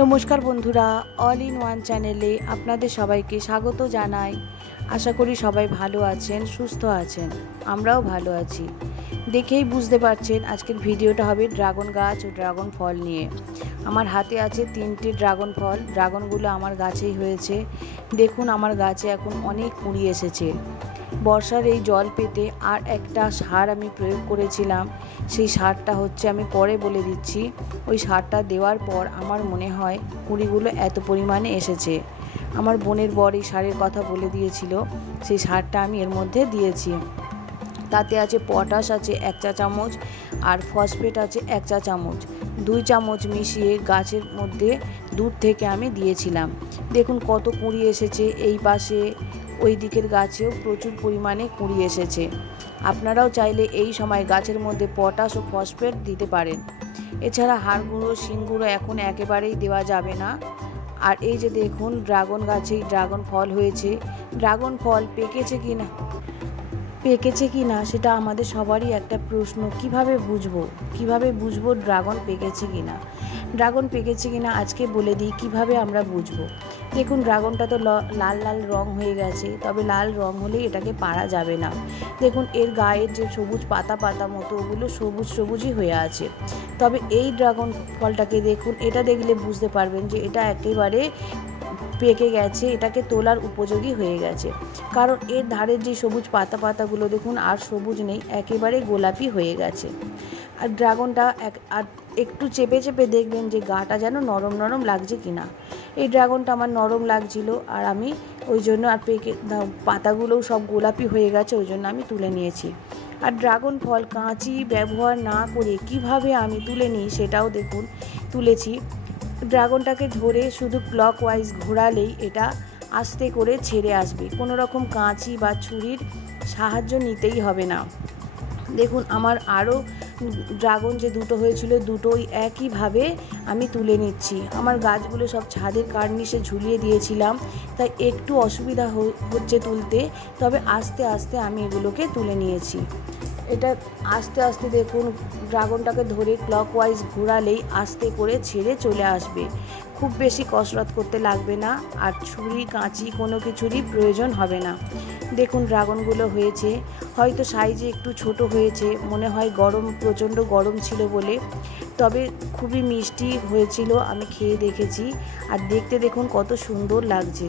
নমস্কার বন্ধুরা, all in one চ্যানেলে আপনাদের সবাইকে স্বাগত জানাই। আশা করি সবাই ভালো আছেন, সুস্থ আছেন। আমরাও ভালো আছি। দেখেই বুঝতে পারছেন আজকের ভিডিওটা হবে ড্রাগন গাছ ও ড্রাগন ফল নিয়ে। আমার হাতে আছে 3টে ড্রাগন ফল। ড্রাগনগুলো আমার গাছেই হয়েছে। দেখুন আমার গাছে এখন অনেক কুঁড়ি এসেছে। বর্ষার এই জল পেতে আর একটা সার আমি প্রয়োগ করেছিলাম। সেই সারটা হচ্ছে, আমি পরে বলে দিচ্ছি। ওই সারটা দেওয়ার পর আমার মনে হয় কুঁড়িগুলো এত পরিমাণে এসেছে। আমার বোনের বর এই সারের কথা বলে দিয়েছিল, সেই সারটা আমি এর মধ্যে দিয়েছি। তাতে আছে পটাশ আছে 1 চা চামচ, আর ফসফেট আছে 1 চা চামচ। 2 চামচ মিশিয়ে গাছের মধ্যে দূর থেকে আমি দিয়েছিলাম। দেখুন কত কুঁড়ি এসেছে। এই পাশে ওই দিকের গাছেও প্রচুর পরিমাণে কুঁড়ি এসেছে। আপনারাও চাইলে এই সময় গাছের মধ্যে পটাশ ও ফসফেট দিতে পারেন। এছাড়া হাড় গুঁড়ো, শিং গুঁড়ো এখন একেবারেই দেওয়া যাবে না। আর এই যে দেখুন ড্রাগন গাছেই ড্রাগন ফল হয়েছে। ড্রাগন ফল পেকেছে কি না সেটা আমাদের সবারই একটা প্রশ্ন। কিভাবে বুঝবো ড্রাগন পেকেছে কি না? ড্রাগন পেকেছে কি না আজকে বলে দিই কিভাবে আমরা বুঝবো। দেখুন ড্রাগনটা তো লাল লাল রং হয়ে গেছে, তবে লাল রং হলে এটাকে পাড়া যাবে না। দেখুন এর গায়ের যে সবুজ পাতা মতো, ওগুলো সবুজই হয়ে আছে। তবে এই ড্রাগন ফলটাকে দেখুন, এটা দেখলে বুঝতে পারবেন যে এটা একেবারে পেকে গেছে, এটাকে তোলার উপযোগী হয়ে গেছে। কারণ এর ধারের যে সবুজ পাতাগুলো দেখুন আর সবুজ নেই, একেবারে গোলাপি হয়ে গেছে। আর ড্রাগনটা আর একটু চেপে দেখবেন যে গাটা যেন নরম নরম লাগছে কিনা। এই ড্রাগনটা আমার নরম লাগছিল, আর আমি ওই জন্য, আর পাতাগুলোও সব গোলাপি হয়ে গেছে, ওই জন্য আমি তুলে নিয়েছি। আর ড্রাগন ফল কাঁচি ব্যবহার না করে কিভাবে আমি তুলে নিই সেটাও দেখুন তুলেছি। ড্রাগনটাকে ধরে শুধু ক্লকওয়াইজ ঘোরালেই এটা আস্তে করে ছেড়ে আসবে। কোনো রকম কাঁচি বা ছুরির সাহায্য নিতেই হবে না। দেখুন আমার আরও ড্রাগন যে দুটো হয়েছিল, দুটোই একইভাবে আমি তুলে নিচ্ছি। আমার গাছগুলো সব ছাদের কার্নিশে ঝুলিয়ে দিয়েছিলাম, তাই একটু অসুবিধা হচ্ছে তুলতে, তবে আস্তে আস্তে আমি এগুলোকে তুলে নিয়েছি। এটা আস্তে আস্তে দেখুন ড্রাগনটাকে ধরে ক্লকওয়াইজ ঘোরালেই আস্তে করে ছেড়ে চলে আসবে। খুব বেশি কসরত করতে লাগবে না, আর ছুরি কাঁচি কোনো কিছুরই প্রয়োজন হবে না। দেখুন ড্রাগনগুলো হয়েছে, হয়তো সাইজে একটু ছোট হয়েছে, মনে হয় প্রচণ্ড গরম ছিল বলে, তবে খুবই মিষ্টি হয়েছিল, আমি খেয়ে দেখেছি। আর দেখতে দেখুন কত সুন্দর লাগছে।